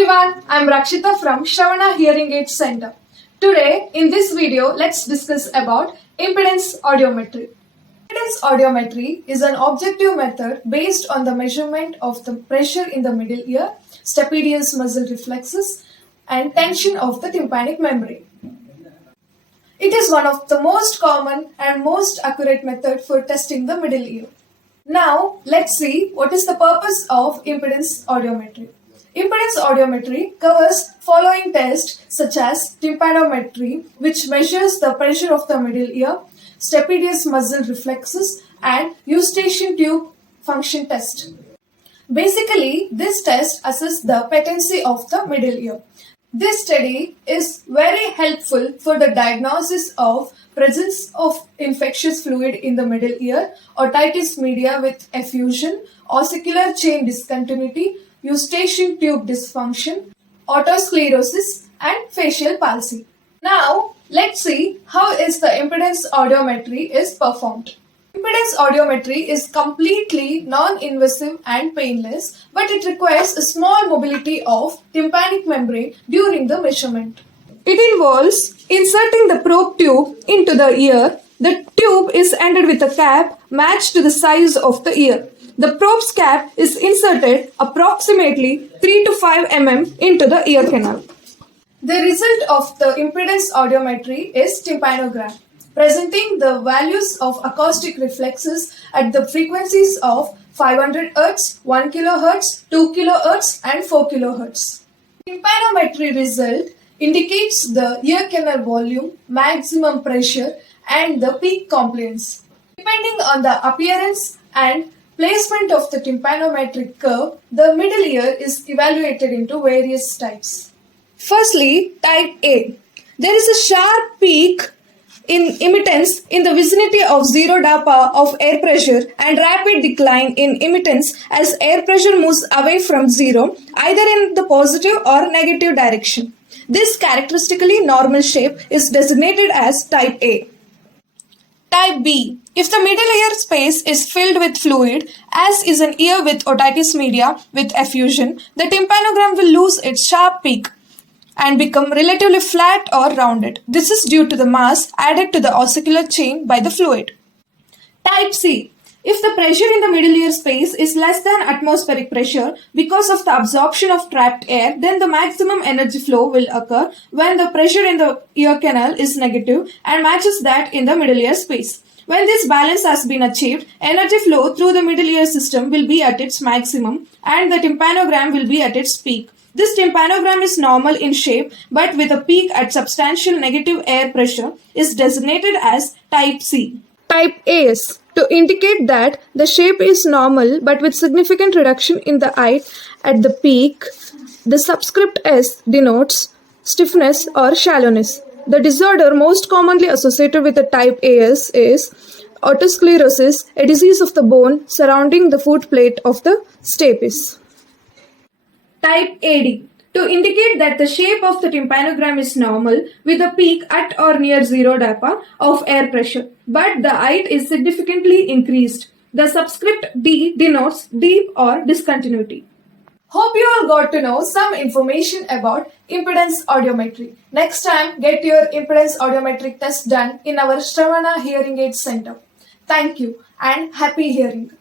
everyone, I am Rakshita from Shravana Hearing Aid Center. Today, in this video, let's discuss about impedance audiometry. Impedance audiometry is an objective method based on the measurement of the pressure in the middle ear, stapedius muscle reflexes, and tension of the tympanic membrane. It is one of the most common and most accurate method for testing the middle ear. Now, let's see what is the purpose of impedance audiometry. Impedance audiometry covers following tests such as tympanometry, which measures the pressure of the middle ear, stapedius muscle reflexes, and eustachian tube function test. Basically, this test assesses the patency of the middle ear. This study is very helpful for the diagnosis of presence of infectious fluid in the middle ear, otitis media with effusion, ossicular chain discontinuity, eustachian tube dysfunction, otosclerosis, and facial palsy. Now, let's see how is the impedance audiometry is performed. Impedance audiometry is completely non-invasive and painless, but it requires a small mobility of tympanic membrane during the measurement. It involves inserting the probe tube into the ear. The tube is ended with a cap matched to the size of the ear. The probe's cap is inserted approximately 3 to 5 mm into the ear canal. The result of the impedance audiometry is tympanogram, presenting the values of acoustic reflexes at the frequencies of 500 Hz, 1 kHz, 2 kHz, and 4 kHz. Tympanometry result indicates the ear canal volume, maximum pressure, and the peak compliance. Depending on the appearance and placement of the tympanometric curve, the middle ear is evaluated into various types. Firstly, type A. There is a sharp peak in emittance in the vicinity of 0 dapa of air pressure and rapid decline in emittance as air pressure moves away from 0, either in the positive or negative direction. This characteristically normal shape is designated as type A. Type B. If the middle ear space is filled with fluid, as is an ear with otitis media with effusion, the tympanogram will lose its sharp peak and become relatively flat or rounded. This is due to the mass added to the ossicular chain by the fluid. Type C. If the pressure in the middle ear space is less than atmospheric pressure because of the absorption of trapped air, then the maximum energy flow will occur when the pressure in the ear canal is negative and matches that in the middle ear space. When this balance has been achieved, energy flow through the middle ear system will be at its maximum and the tympanogram will be at its peak. This tympanogram is normal in shape but with a peak at substantial negative air pressure is designated as type C. Type AS. To indicate that the shape is normal but with significant reduction in the height at the peak, the subscript S denotes stiffness or shallowness. The disorder most commonly associated with the type AS is otosclerosis, a disease of the bone surrounding the foot plate of the stapes. Type AD. To indicate that the shape of the tympanogram is normal with a peak at or near 0 dapa of air pressure, but the height is significantly increased. The subscript D denotes deep or discontinuity. Hope you all got to know some information about impedance audiometry. Next time, get your impedance audiometric test done in our Shravana Hearing Aid Center. Thank you and happy hearing.